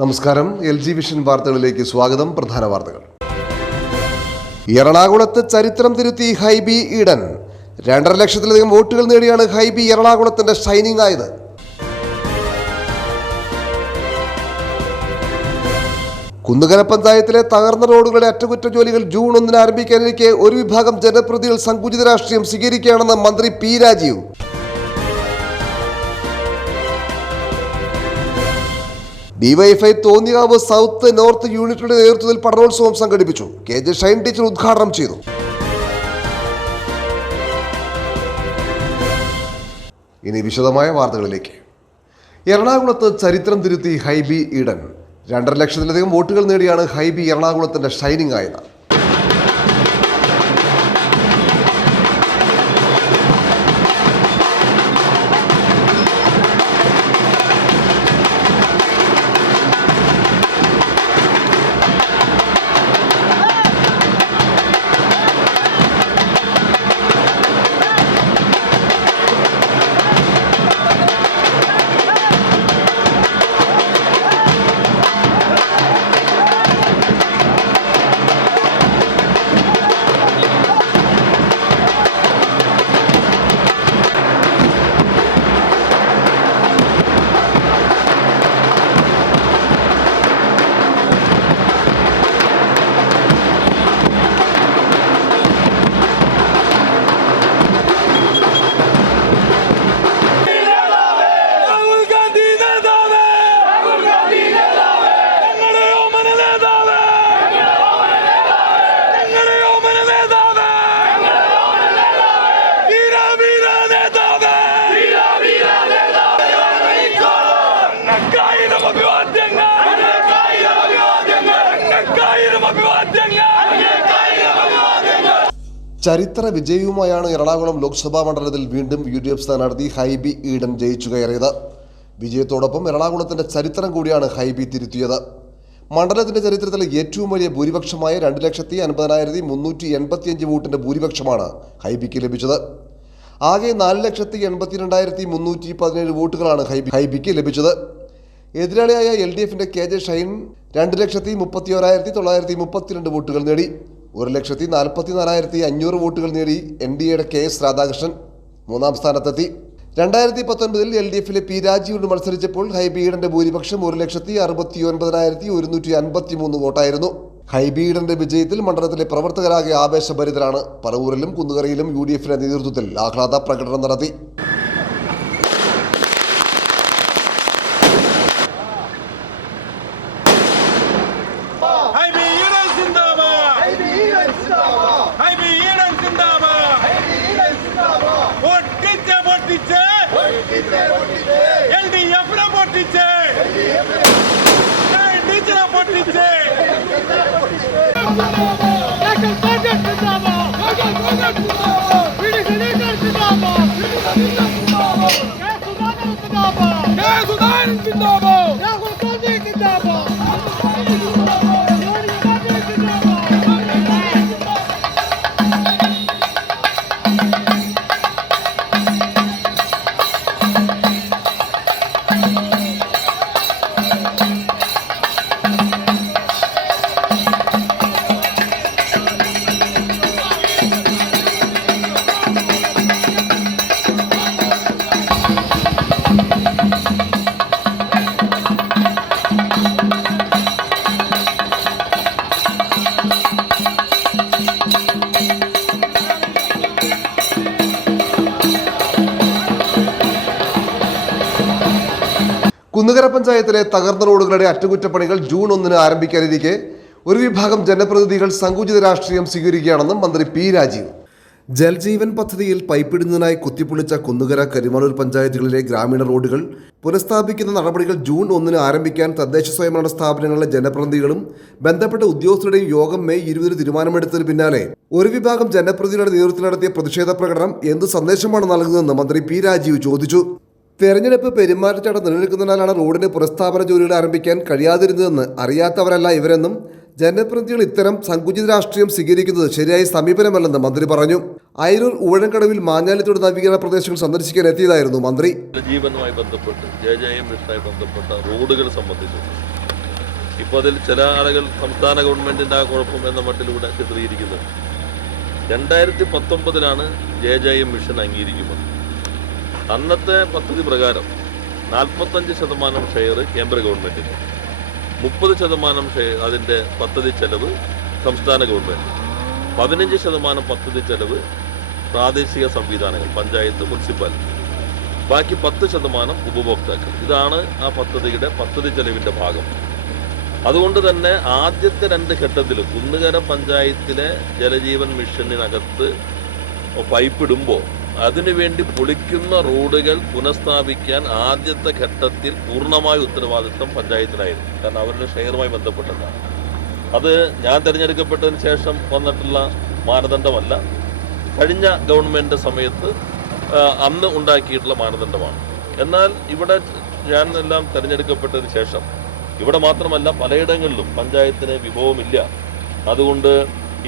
നമസ്കാരം. LG vision വാർത്തകളിലേക്ക് സ്വാഗതം. പ്രധാന വാർത്തകൾ. എറണാകുളത്ത് ചരിത്രം തിരുത്തി ഹൈബി ഈഡൻ. 2.5 ലക്ഷത്തിലധികം വോട്ടുകൾ നേടിയാണ് ഹൈബി എറണാകുളത്തിന്റെ ഷൈനിങ് ആയത്. കുന്നുകര പഞ്ചായത്തിലെ തകർന്ന റോഡുകളുടെ അറ്റകുറ്റജോലികൾ ജൂൺ 1 ആരംഭിക്കാനിരിക്കെ ഒരു വിഭാഗം ജനപ്രതിനിധികൾ സങ്കുചിത രാഷ്ട്രീയം സ്വീകരിക്കുകയാണെന്ന് മന്ത്രി പി രാജീവ്. ഡിവൈഎഫ്ഐ തോന്നിയാവ് സൗത്ത് നോർത്ത് യൂണിറ്റുകളുടെ നേതൃത്വത്തിൽ പഠനോത്സവം സംഘടിപ്പിച്ചു. KJ ഷൈൻ ടീച്ചർ ഉദ്ഘാടനം ചെയ്തു. ഇനി വിശദമായ വാർത്തകളിലേക്ക്. എറണാകുളത്ത് ചരിത്രം തിരുത്തി ഹൈബി ഈഡൻ. 2.5 ലക്ഷത്തിലധികം വോട്ടുകൾ നേടിയാണ് ഹൈബി എറണാകുളത്തിന്റെ ഷൈനിങ് ആയത്. ചരിത്ര വിജയവുമായാണ് എറണാകുളം ലോക്സഭാ മണ്ഡലത്തിൽ വീണ്ടും UDF സ്ഥാനാർത്ഥി ഹൈബി ഈഡൻ ജയിച്ചു കയറിയത്. വിജയത്തോടൊപ്പം എറണാകുളത്തിന്റെ ചരിത്രം കൂടിയാണ് ഹൈബി തിരുത്തിയത്. മണ്ഡലത്തിന്റെ ചരിത്രത്തിലെ ഏറ്റവും വലിയ ഭൂരിപക്ഷമായ 2,50,385 വോട്ടിന്റെ ഭൂരിപക്ഷമാണ് ഹൈബിക്ക് ലഭിച്ചത്. ആകെ 4,82,317 വോട്ടുകളാണ് ഹൈബിക്ക് ലഭിച്ചത്. എതിരാളിയായ LDFന്റെ KJ ഷൈൻ 2,31,932 വോട്ടുകൾ നേടി. 1,44,500 വോട്ടുകൾ നേടി NDAയുടെ KS രാധാകൃഷ്ണൻ മൂന്നാം സ്ഥാനത്തെത്തി. 2019 LDFിലെ പി രാജീവിനോട് മത്സരിച്ചപ്പോൾ ഹൈബി ഈഡന്റെ ഭൂരിപക്ഷം 1,69,153 വോട്ടായിരുന്നു. ഹൈബി ഈഡന്റെ വിജയത്തിൽ മണ്ഡലത്തിലെ പ്രവർത്തകരാകെ ആവേശഭരിതരാണ്. പറവൂരിലും കുന്നുകരയിലും UDFിന്റെ നേതൃത്വത്തിൽ ആഹ്ലാദ പ്രകടനം നടത്തി. കുന്നുകര പഞ്ചായത്തിലെ തകർന്ന റോഡുകളുടെ അറ്റകുറ്റപ്പണികൾ ജൂൺ 1 ആരംഭിക്കാനിരിക്കെ ഒരു വിഭാഗം ജനപ്രതിനിധികൾ സങ്കുചിത രാഷ്ട്രീയം സ്വീകരിക്കുകയാണെന്നും മന്ത്രി പി രാജീവ്. ജൽജീവൻ പദ്ധതിയിൽ പൈപ്പിടുന്നതിനായി കുത്തിപ്പൊളിച്ച കുന്നുകര കരിമണൂർ പഞ്ചായത്തുകളിലെ ഗ്രാമീണ റോഡുകൾ പുനഃസ്ഥാപിക്കുന്ന നടപടികൾ ജൂൺ 1 ആരംഭിക്കാൻ തദ്ദേശ സ്വയംഭരണ സ്ഥാപനങ്ങളിലെ ജനപ്രതിനിധികളും ബന്ധപ്പെട്ട ഉദ്യോഗസ്ഥരുടെയും യോഗം മെയ് 20 തീരുമാനമെടുത്തതിന് പിന്നാലെ ഒരു വിഭാഗം ജനപ്രതിനിധികളുടെ നേതൃത്വത്തിൽ നടത്തിയ പ്രതിഷേധ പ്രകടനം എന്ത് സന്ദേശമാണ് നൽകുന്നതെന്ന് മന്ത്രി പി രാജീവ് ചോദിച്ചു. തെരഞ്ഞെടുപ്പ് പെരുമാറ്റച്ചട്ടം നിലനിൽക്കുന്നതിനാലാണ് റോഡിന് പുനഃസ്ഥാപന ജോലികൾ ആരംഭിക്കാൻ കഴിയാതിരുന്നതെന്ന് അറിയാത്തവരല്ല ഇവരെന്നും ജനപ്രതിനിധികൾ ഇത്തരം സങ്കുചിത രാഷ്ട്രീയം സ്വീകരിക്കുന്നത് ശരിയായ സമീപനമല്ലെന്ന് മന്ത്രി പറഞ്ഞു. അയിരൂർ ഊഴൻകടവിൽ മാഞ്ഞാലിത്തോട് നവീകരണ പ്രദേശങ്ങൾ സന്ദർശിക്കാൻ എത്തിയതായിരുന്നു മന്ത്രി. ജീവനുമായി ബന്ധപ്പെട്ട് ബന്ധപ്പെട്ട റോഡുകൾ സംബന്ധിച്ച് ഇപ്പോൾ അതിൽ ചില ആളുകൾ സംസ്ഥാന ഗവൺമെൻറ്റിൻ്റെ ആ കുഴപ്പം എന്ന മട്ടിലൂടെ ചിത്രീകരിക്കുന്നത്. 2019 JJM മിഷൻ അംഗീകരിക്കുന്നത്. അന്നത്തെ പദ്ധതി പ്രകാരം 45% ഷെയർ കേന്ദ്ര ഗവൺമെൻറ്റിന്, 30% ഷെയർ അതിൻ്റെ പദ്ധതി ചെലവ് സംസ്ഥാന ഗവൺമെൻറ്, 15% പദ്ധതി ചെലവ് പ്രാദേശിക സംവിധാനങ്ങൾ, പഞ്ചായത്ത്, മുനിസിപ്പാലിറ്റി, ബാക്കി 10% ഉപഭോക്താക്കൾ. ഇതാണ് ആ പദ്ധതിയുടെ പദ്ധതി ചെലവിൻ്റെ ഭാഗം. അതുകൊണ്ട് തന്നെ ആദ്യത്തെ 2 ഘട്ടത്തിലും കുന്നുകര പഞ്ചായത്തിലെ ജലജീവൻ മിഷനകത്ത് പൈപ്പിടുമ്പോൾ അതിനുവേണ്ടി പൊളിക്കുന്ന റോഡുകൾ പുനഃസ്ഥാപിക്കാൻ ആദ്യത്തെ ഘട്ടത്തിൽ പൂർണ്ണമായ ഉത്തരവാദിത്വം പഞ്ചായത്തിനായിരുന്നു. കാരണം അവരുടെ ഷെയറുമായി ബന്ധപ്പെട്ടതാണ്. അത് ഞാൻ തിരഞ്ഞെടുക്കപ്പെട്ടതിന് ശേഷം വന്നിട്ടുള്ള മാനദണ്ഡമല്ല, കഴിഞ്ഞ ഗവൺമെൻറ് സമയത്ത് അന്ന് ഉണ്ടാക്കിയിട്ടുള്ള മാനദണ്ഡമാണ്. എന്നാൽ ഇവിടെ ഞാൻ എല്ലാം തിരഞ്ഞെടുക്കപ്പെട്ടതിന് ശേഷം ഇവിടെ മാത്രമല്ല പലയിടങ്ങളിലും പഞ്ചായത്തിന് വിഭവമില്ല, അതുകൊണ്ട്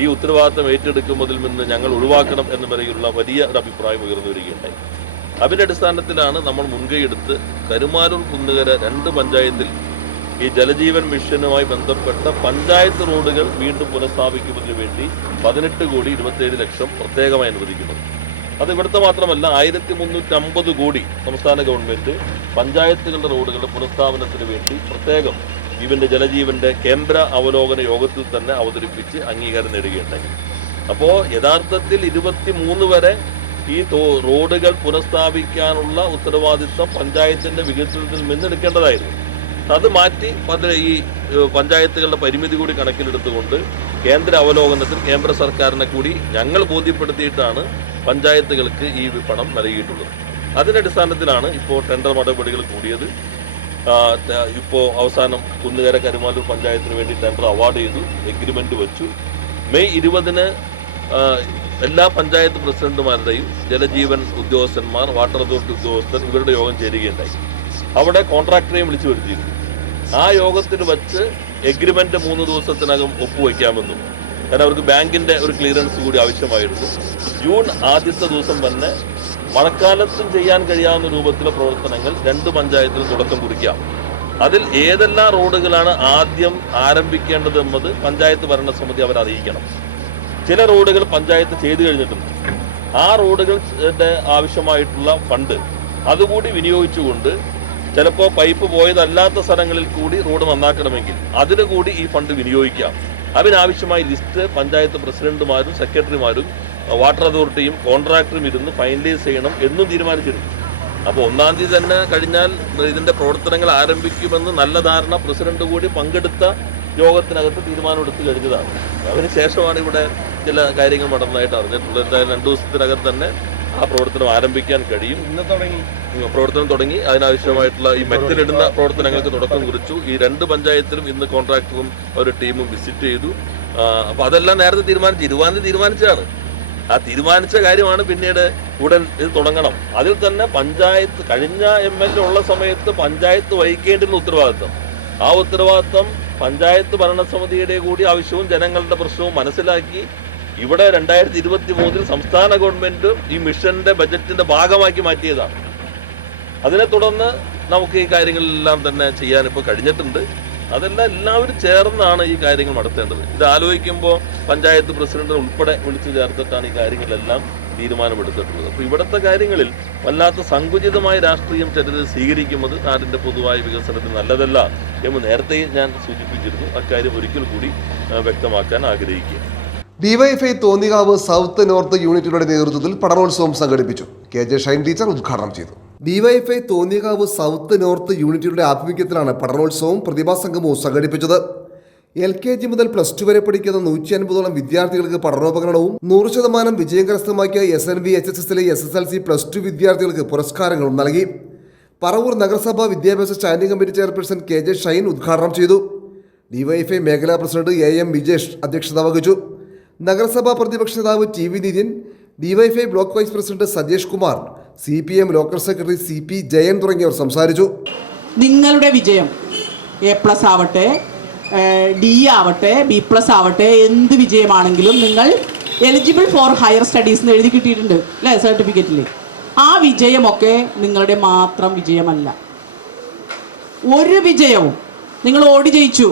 ഈ ഉത്തരവാദിത്തം ഏറ്റെടുക്കുന്നതിൽ നിന്ന് ഞങ്ങൾ ഒഴിവാക്കണം എന്ന നിലയിലുള്ള വലിയ ഒരു അഭിപ്രായം ഉയർന്നു വരികയുണ്ടായി. അതിൻ്റെ അടിസ്ഥാനത്തിലാണ് നമ്മൾ മുൻകൈയെടുത്ത് കരുമാലൂർ കുന്നുകര 2 പഞ്ചായത്തിൽ ഈ ജലജീവൻ മിഷനുമായി ബന്ധപ്പെട്ട പഞ്ചായത്ത് റോഡുകൾ വീണ്ടും പുനഃസ്ഥാപിക്കുന്നതിന് വേണ്ടി 18,27,00,000 പ്രത്യേകമായി അനുവദിക്കുന്നത്. അത് ഇവിടുത്തെ മാത്രമല്ല, 1350 കോടി സംസ്ഥാന ഗവൺമെൻറ് പഞ്ചായത്തുകളുടെ റോഡുകളുടെ പുനഃസ്ഥാപനത്തിന് വേണ്ടി പ്രത്യേകം ഇവൻ്റെ ജലജീവൻ്റെ കേന്ദ്ര അവലോകന യോഗത്തിൽ തന്നെ അവതരിപ്പിച്ച് അംഗീകാരം നേടുകയുണ്ടായി. അപ്പോൾ യഥാർത്ഥത്തിൽ 23 വരെ ഈ റോഡുകൾ പുനഃസ്ഥാപിക്കാനുള്ള ഉത്തരവാദിത്വം പഞ്ചായത്തിൻ്റെ വികസനത്തിൽ നിന്ന് എടുക്കേണ്ടതായിരുന്നു. അത് മാറ്റി ഈ പഞ്ചായത്തുകളുടെ പരിമിതി കൂടി കണക്കിലെടുത്തുകൊണ്ട് കേന്ദ്ര അവലോകനത്തിൽ കേന്ദ്ര സർക്കാരിനെ കൂടി ഞങ്ങൾ ബോധ്യപ്പെടുത്തിയിട്ടാണ് പഞ്ചായത്തുകൾക്ക് ഈ പണം നൽകിയിട്ടുള്ളത്. അതിൻ്റെ അടിസ്ഥാനത്തിലാണ് ഇപ്പോൾ ടെൻഡർ നടപടികൾ കൂടിയത്. ഇപ്പോൾ അവസാനം കുന്നുകര കരുമാലൂർ പഞ്ചായത്തിന് വേണ്ടി ടെൻഡർ അവാർഡ് ചെയ്തു, എഗ്രിമെൻ്റ് വെച്ചു. മെയ് 20 എല്ലാ പഞ്ചായത്ത് പ്രസിഡന്റുമാരുടെയും ജലജീവൻ ഉദ്യോഗസ്ഥന്മാർ, വാട്ടർ അതോറിറ്റി ഉദ്യോഗസ്ഥർ ഇവരുടെ യോഗം ചേരുകയുണ്ടായി. അവിടെ കോൺട്രാക്ടറെയും വിളിച്ചു വരുത്തിയിരുന്നു. ആ യോഗത്തിൽ വച്ച് എഗ്രിമെൻ്റ് 3 ദിവസത്തിനകം ഒപ്പുവയ്ക്കാമെന്നും, കാരണം അവർക്ക് ബാങ്കിൻ്റെ ഒരു ക്ലിയറൻസ് കൂടി ആവശ്യമായിരുന്നു. ജൂൺ ആദ്യത്തെ ദിവസം തന്നെ മഴക്കാലത്തും ചെയ്യാൻ കഴിയാവുന്ന രൂപത്തിലെ പ്രവർത്തനങ്ങൾ 2 പഞ്ചായത്തിലും തുടക്കം കുറിക്കാം. അതിൽ ഏതെല്ലാം റോഡുകളാണ് ആദ്യം ആരംഭിക്കേണ്ടതെന്നത് പഞ്ചായത്ത് ഭരണസമിതി അവരെ അറിയിക്കണം. ചില റോഡുകൾ പഞ്ചായത്ത് ചെയ്തു കഴിഞ്ഞിട്ടുണ്ട്. ആ റോഡുകളുടെ ആവശ്യമായിട്ടുള്ള ഫണ്ട് അതുകൂടി വിനിയോഗിച്ചുകൊണ്ട് ചിലപ്പോൾ പൈപ്പ് പോയതല്ലാത്ത സ്ഥലങ്ങളിൽ കൂടി റോഡ് നന്നാക്കണമെങ്കിൽ അതിനു കൂടി ഈ ഫണ്ട് വിനിയോഗിക്കാം. അതിനാവശ്യമായ ലിസ്റ്റ് പഞ്ചായത്ത് പ്രസിഡന്റുമാരും സെക്രട്ടറിമാരും വാട്ടർ അതോറിറ്റിയും കോൺട്രാക്ടറും ഇരുന്ന് ഫൈനലൈസ് ചെയ്യണം എന്നും തീരുമാനിച്ചിരുന്നു. അപ്പോൾ 1-ാം തീയതി തന്നെ കഴിഞ്ഞാൽ ഇതിൻ്റെ പ്രവർത്തനങ്ങൾ ആരംഭിക്കുമെന്ന് നല്ല ധാരണ പ്രസിഡന്റ് കൂടി പങ്കെടുത്ത യോഗത്തിനകത്ത് തീരുമാനമെടുത്ത് കഴിഞ്ഞതാണ്. അതിനുശേഷമാണ് ഇവിടെ ചില കാര്യങ്ങൾ നടന്നതായിട്ട് അറിഞ്ഞിട്ടുള്ളത്. എന്തായാലും 2 ദിവസത്തിനകം തന്നെ ആ പ്രവർത്തനം ആരംഭിക്കാൻ കഴിയും. പ്രവർത്തനം തുടങ്ങി. അതിനാവശ്യമായിട്ടുള്ള ഈ മെറ്റലിടുന്ന പ്രവർത്തനങ്ങൾക്ക് തുടക്കം കുറിച്ചു. ഈ 2 പഞ്ചായത്തിലും ഇന്ന് കോൺട്രാക്ടറും ഒരു ടീമും വിസിറ്റ് ചെയ്തു. അപ്പോൾ അതെല്ലാം നേരത്തെ തീരുമാനിച്ചു. 20-ാം തീയതി തീരുമാനിച്ചതാണ്. ആ തീരുമാനിച്ച കാര്യമാണ് പിന്നീട് ഉടൻ ഇത് തുടങ്ങണം. അതിൽ തന്നെ പഞ്ചായത്ത് കഴിഞ്ഞ MLA ഉള്ള സമയത്ത് പഞ്ചായത്ത് വഹിക്കേണ്ടിരുന്ന ഉത്തരവാദിത്വം, ആ ഉത്തരവാദിത്വം പഞ്ചായത്ത് ഭരണസമിതിയുടെ കൂടി ആവശ്യവും ജനങ്ങളുടെ പ്രശ്നവും മനസ്സിലാക്കി ഇവിടെ 2023 സംസ്ഥാന ഗവൺമെൻറ് ഈ മിഷന്റെ ബജറ്റിന്റെ ഭാഗമാക്കി മാറ്റിയതാണ്. അതിനെ തുടർന്ന് നമുക്ക് ഈ കാര്യങ്ങളെല്ലാം തന്നെ ചെയ്യാൻ ഇപ്പോൾ കഴിഞ്ഞിട്ടുണ്ട്. അതെല്ലാം എല്ലാവരും ചേർന്നാണ് ഈ കാര്യങ്ങൾ നടത്തേണ്ടത്. ഇത് ആലോചിക്കുമ്പോൾ പഞ്ചായത്ത് പ്രസിഡന്റ് ഉൾപ്പെടെ വിളിച്ചു ചേർത്തിട്ടാണ് ഈ കാര്യങ്ങളെല്ലാം തീരുമാനമെടുത്തിട്ടുള്ളത്. അപ്പോൾ ഇവിടുത്തെ കാര്യങ്ങളിൽ വല്ലാത്ത സങ്കുചിതമായ രാഷ്ട്രീയം ചിലർ സ്വീകരിക്കുന്നത് നാടിൻ്റെ പൊതുവായ വികസനത്തിന് നല്ലതല്ല എന്ന് നേരത്തെ ഞാൻ സൂചിപ്പിച്ചിരുന്നു. അക്കാര്യം ഒരിക്കൽ കൂടി വ്യക്തമാക്കാൻ ആഗ്രഹിക്കുക. ഡിവൈഎഫ്ഐ തോന്നികാവ് സൗത്ത് നോർത്ത് യൂണിറ്റുകളുടെ നേതൃത്വത്തിൽ പഠനോത്സവം സംഘടിപ്പിച്ചു. KJ ഷൈൻ ടീച്ചർ ഉദ്ഘാടനം ചെയ്തു. ഡിവൈഎഫ്ഐ തോന്നികാവ് സൗത്ത് നോർത്ത് യൂണിറ്റുകളുടെ ആഭിമുഖ്യത്തിലാണ് പഠനോത്സവവും പ്രതിഭാസംഗമവും സംഘടിപ്പിച്ചത്. LKG മുതൽ +2 വരെ പഠിക്കുന്ന 150ഓളം വിദ്യാർത്ഥികൾക്ക് പഠനോപകരണവും 100% വിജയം കരസ്ഥമാക്കിയ SNV HSSലെ SSLC +2 വിദ്യാർത്ഥികൾക്ക് പുരസ്കാരങ്ങളും നൽകി. പറവൂർ നഗരസഭാ വിദ്യാഭ്യാസ standing committee chairperson KJ Shine ഉദ്ഘാടനം ചെയ്തു. ഡിവൈഎഫ്ഐ മേഖലാ പ്രസിഡന്റ് AM വിജേഷ് അധ്യക്ഷത വഹിച്ചു. നഗരസഭാ പ്രതിപക്ഷ നേതാവ് TV Nithin, DYFI block vice president Sajesh Kumar, CPM local secretary CP Jayan തുടങ്ങിയവർ സംസാരിച്ചു. നിങ്ങളുടെ വിജയം A+ ആവട്ടെ, D ആവട്ടെ, B+ ആവട്ടെ, എന്ത് വിജയമാണെങ്കിലും നിങ്ങൾ എലിജിബിൾ ഫോർ ഹയർ സ്റ്റഡീസ് എന്ന് എഴുതി കിട്ടിയിട്ടുണ്ട് അല്ലേ സർട്ടിഫിക്കറ്റിൽ. ആ വിജയമൊക്കെ നിങ്ങളുടെ മാത്രം വിജയമല്ല. ഒരു വിജയവും നിങ്ങൾ ഓടി ജയിച്ചു,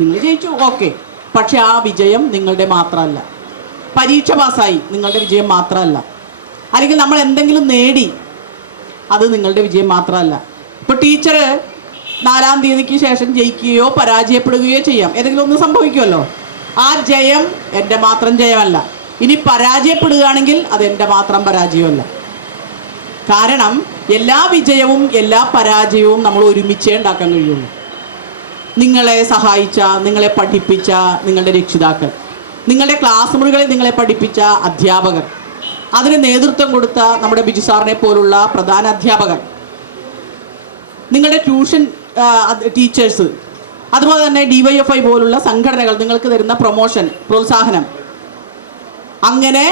നിങ്ങൾ ജയിച്ചു, ഓക്കെ. പക്ഷെ ആ വിജയം നിങ്ങളുടെ മാത്രമല്ല. പരീക്ഷ പാസ്സായി നിങ്ങളുടെ വിജയം മാത്രമല്ല. അല്ലെങ്കിൽ നമ്മൾ എന്തെങ്കിലും നേടി അത് നിങ്ങളുടെ വിജയം മാത്രമല്ല. ഇപ്പോൾ ടീച്ചർ 4-ാം തീയതിക്ക് ശേഷം ജയിക്കുകയോ പരാജയപ്പെടുകയോ ചെയ്യാം, ഏതെങ്കിലും ഒന്ന് സംഭവിക്കുമല്ലോ. ആ ജയം എൻ്റെ മാത്രം ജയമല്ല. ഇനി പരാജയപ്പെടുകയാണെങ്കിൽ അത് എൻ്റെ മാത്രം പരാജയമല്ല. കാരണം എല്ലാ വിജയവും എല്ലാ പരാജയവും നമ്മൾ ഒരുമിച്ചേ ഉണ്ടാക്കാൻ കഴിയുള്ളൂ. നിങ്ങളെ സഹായിച്ച, നിങ്ങളെ പഠിപ്പിച്ച നിങ്ങളുടെ രക്ഷിതാക്കൾ, നിങ്ങളുടെ ക്ലാസ് മുറികളിൽ നിങ്ങളെ പഠിപ്പിച്ച അധ്യാപകർ, അതിന് നേതൃത്വം കൊടുത്ത നമ്മുടെ ബിജു സാറിനെ പോലുള്ള പ്രധാന അധ്യാപകർ, നിങ്ങളുടെ ട്യൂഷൻ ടീച്ചേഴ്സ്, അതുപോലെ തന്നെ DYFI പോലുള്ള സംഘടനകൾ നിങ്ങൾക്ക് തരുന്ന പ്രൊമോഷൻ, പ്രോത്സാഹനം, അങ്ങനെ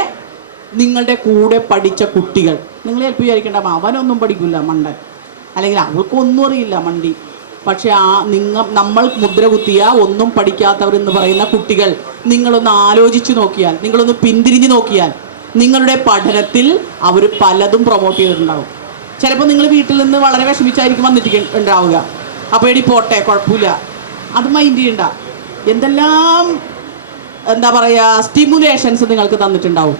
നിങ്ങളുടെ കൂടെ പഠിച്ച കുട്ടികൾ. നിങ്ങൾ ചിലപ്പോൾ വിചാരിക്കേണ്ട അവനൊന്നും പഠിക്കില്ല മണ്ടൻ, അല്ലെങ്കിൽ അവൾക്കൊന്നും അറിയില്ല മണ്ടി. പക്ഷെ നമ്മൾ മുദ്ര കുത്തിയ ഒന്നും പഠിക്കാത്തവരെന്ന് പറയുന്ന കുട്ടികൾ നിങ്ങളൊന്ന് ആലോചിച്ച് നോക്കിയാൽ, നിങ്ങളൊന്ന് പിന്തിരിഞ്ഞ് നോക്കിയാൽ നിങ്ങളുടെ പഠനത്തിൽ അവർ പലതും പ്രൊമോട്ട് ചെയ്തിട്ടുണ്ടാവും. ചിലപ്പോൾ നിങ്ങൾ വീട്ടിൽ നിന്ന് വളരെ വിഷമിച്ചായിരിക്കും ഉണ്ടാവുക. അപ്പോൾ എടി പോട്ടെ, കുഴപ്പമില്ല, അത് മൈൻഡ് ചെയ്യണ്ട. എന്തെല്ലാം എന്താ പറയുക സ്റ്റിമുലേഷൻസ് നിങ്ങൾക്ക് തന്നിട്ടുണ്ടാവും.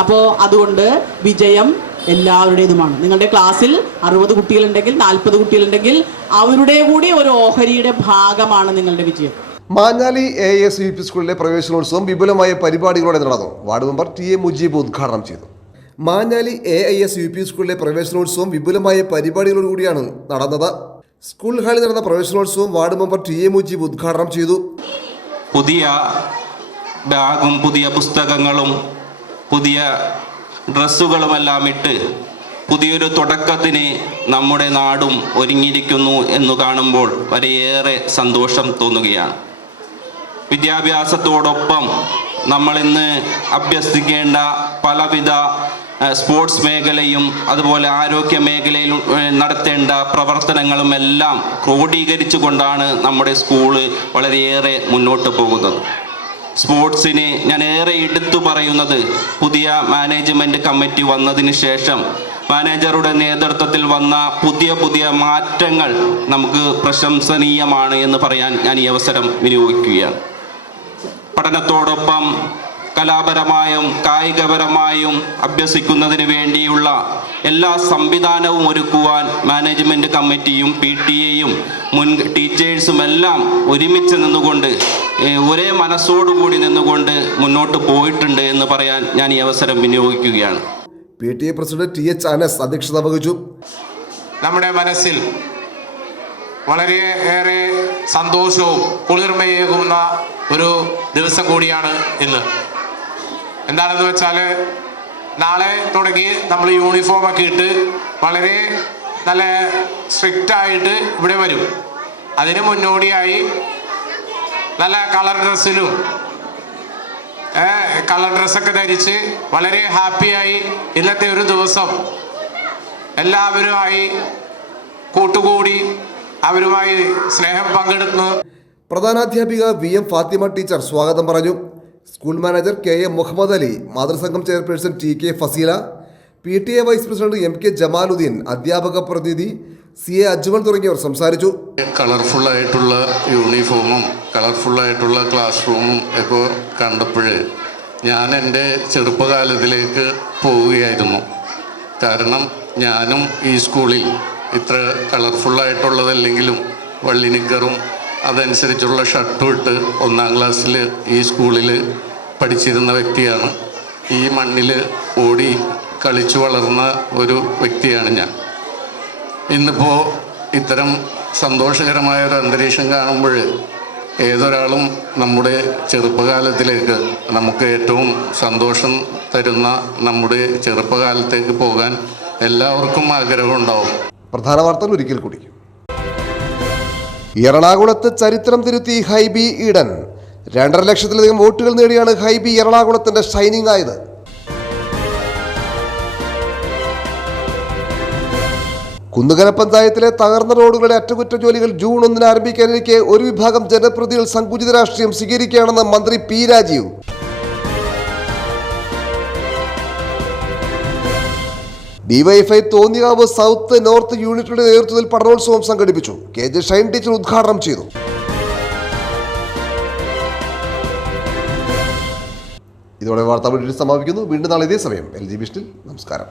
അപ്പോൾ അതുകൊണ്ട് വിജയം എല്ലാവരുടേതുമാണ്. നിങ്ങളുടെ ക്ലാസ്സിൽ 60 കുട്ടികളുണ്ടെങ്കിൽ 40 കുട്ടികളുണ്ടെങ്കിൽ അവരുടെ കൂടി ഒരു ഓഹരിയുടെ ഭാഗമാണ് നിങ്ങളുടെ വിജയം. മാഞ്ഞാലി AIS UP സ്കൂളിലെ പ്രവേശനോത്സവം വിപുലമായ പരിപാടികളോടെ നടന്നു. വാർഡ് മെമ്പർ TA മുജീബ് ഉദ്ഘാടനം ചെയ്തു. മാഞ്ഞാലി AIS UP സ്കൂളിലെ പ്രവേശനോത്സവം വിപുലമായ പരിപാടികളോടുകൂടിയാണ് നടന്നത്. സ്കൂൾ ഹാളിൽ നടന്ന പ്രവേശനോത്സവം വാർഡ് മെമ്പർ TA മുജീബ് ഉദ്ഘാടനം ചെയ്തു. പുതിയ ബാഗും പുതിയ പുസ്തകങ്ങളും പുതിയ ഡ്രസ്സുകളുമെല്ലാം ഇട്ട് പുതിയൊരു തുടക്കത്തിന് നമ്മുടെ നാടും ഒരുങ്ങിയിരിക്കുന്നു എന്ന് കാണുമ്പോൾ വളരെയേറെ സന്തോഷം തോന്നുകയാണ്. വിദ്യാഭ്യാസത്തോടൊപ്പം നമ്മളിന്ന് അഭ്യസിക്കേണ്ട പലവിധ സ്പോർട്സ് മേഖലയും അതുപോലെ ആരോഗ്യ മേഖലയിൽ നടത്തേണ്ട പ്രവർത്തനങ്ങളുമെല്ലാം ക്രോഡീകരിച്ചു കൊണ്ടാണ് നമ്മുടെ സ്കൂള് വളരെയേറെ മുന്നോട്ട് പോകുന്നത്. സ്പോർട്സിന് ഞാൻ ഏറെ എടുത്തു പറയുന്നത് പുതിയ മാനേജ്മെൻറ്റ് കമ്മിറ്റി വന്നതിന് ശേഷം മാനേജറുടെ നേതൃത്വത്തിൽ വന്ന പുതിയ മാറ്റങ്ങൾ നമുക്ക് പ്രശംസനീയമാണ് എന്ന് പറയാൻ ഞാൻ ഈ അവസരം വിനിയോഗിക്കുകയാണ്. പഠനത്തോടൊപ്പം കലാപരമായും കായികപരമായും അഭ്യസിക്കുന്നതിന് വേണ്ടിയുള്ള എല്ലാ സംവിധാനവും ഒരുക്കുവാൻ മാനേജ്മെൻറ്റ് കമ്മിറ്റിയും PTA-യും മുൻ ടീച്ചേഴ്സും എല്ലാം ഒരുമിച്ച് നിന്നുകൊണ്ട് ഒരേ മനസ്സോടുകൂടി നിന്നുകൊണ്ട് മുന്നോട്ട് പോയിട്ടുണ്ട് എന്ന് പറയാൻ ഞാൻ ഈ അവസരം വിനിയോഗിക്കുകയാണ്. PTA പ്രസിഡന്റ് TH അനസ് അധ്യക്ഷത വഹിച്ചു. നമ്മുടെ മനസ്സിൽ വളരെയേറെ സന്തോഷവും കുളിർമയേകുന്ന ഒരു ദിവസം കൂടിയാണ് ഇന്ന്. എന്താണെന്ന് വെച്ചാൽ നാളെ തുടങ്ങി നമ്മൾ യൂണിഫോമൊക്കെ ഇട്ട് വളരെ നല്ല സ്ട്രിക്റ്റായിട്ട് ഇവിടെ വരും. അതിന് മുന്നോടിയായി നല്ല കളർ ഡ്രസ്സൊക്കെ ധരിച്ച് വളരെ ഹാപ്പിയായി ഇന്നത്തെ ഒരു ദിവസം എല്ലാവരുമായി കൂട്ടുകൂടി അവരുമായി സ്നേഹം പങ്കെടുക്കുന്നു. പ്രധാനാധ്യാപിക VM ഫാത്തിമ ടീച്ചർ സ്വാഗതം പറഞ്ഞു. School manager KM Muhammad Ali, മാതൃസംഘം chairperson TK Fazeela, PTA vice president MK Jamaluddin, അധ്യാപക പ്രതിനിധി CA അജ്മൽ തുടങ്ങിയവർ സംസാരിച്ചു. കളർഫുള്ളായിട്ടുള്ള യൂണിഫോമും കളർഫുള്ളായിട്ടുള്ള ക്ലാസ് റൂമും ഒക്കെ കണ്ടപ്പോൾ ഞാൻ എൻ്റെ ചെറുപ്പകാലത്തിലേക്ക് പോവുകയായിരുന്നു. കാരണം ഞാനും ഈ സ്കൂളിൽ ഇത്ര കളർഫുള്ളായിട്ടുള്ളതല്ലെങ്കിലും വള്ളിനിക്കറും അതനുസരിച്ചുള്ള ഷർട്ടും ഇട്ട് 1-ാം ക്ലാസ്സിൽ ഈ സ്കൂളിൽ പഠിച്ചിരുന്ന വ്യക്തിയാണ്. ഈ മണ്ണിൽ ഓടി കളിച്ചു വളർന്ന ഒരു വ്യക്തിയാണ് ഞാൻ. ഇന്നിപ്പോൾ ഇത്തരം സന്തോഷകരമായ ഒരു അന്തരീക്ഷം കാണുമ്പോൾ ഏതൊരാളും നമ്മുടെ ചെറുപ്പകാലത്തിലേക്ക്, നമുക്ക് ഏറ്റവും സന്തോഷം തരുന്ന നമ്മുടെ ചെറുപ്പകാലത്തേക്ക് പോകാൻ എല്ലാവർക്കും ആഗ്രഹമുണ്ടാവും. പ്രധാന വാർത്തകൾ ഒരിക്കൽ കൂടി. എറണാകുളത്ത് ചരിത്രം തിരുത്തി ഹൈബി ഈഡൻ. 2.5 ലക്ഷത്തിലധികം വോട്ടുകൾ നേടിയാണ് ഹൈബി എറണാകുളത്തിന്റെ ഷൈനിങ് ആയത്. കുന്നുകര പഞ്ചായത്തിലെ തകർന്ന റോഡുകളുടെ അറ്റകുറ്റജോലികൾ ജൂൺ 1 ആരംഭിക്കാനിരിക്കെ ഒരു വിഭാഗം ജനപ്രതിനിധികൾ സങ്കുചിത രാഷ്ട്രീയം സ്വീകരിക്കുകയാണെന്ന് മന്ത്രി P രാജീവ്. DYFI തോന്നിയാവ് സൗത്ത് നോർത്ത് യൂണിറ്റുകളുടെ നേതൃത്വത്തിൽ പഠനോത്സവം സംഘടിപ്പിച്ചു. KJ ഷൈൻ ടീച്ചർ ഉദ്ഘാടനം ചെയ്തു. ഇതോടെ വാർത്താ ബുള്ളറ്റിൻ സമാപിക്കുന്നു. വീണ്ടും നാളെ ഇതേ സമയം LG വിഷനിൽ. നമസ്കാരം.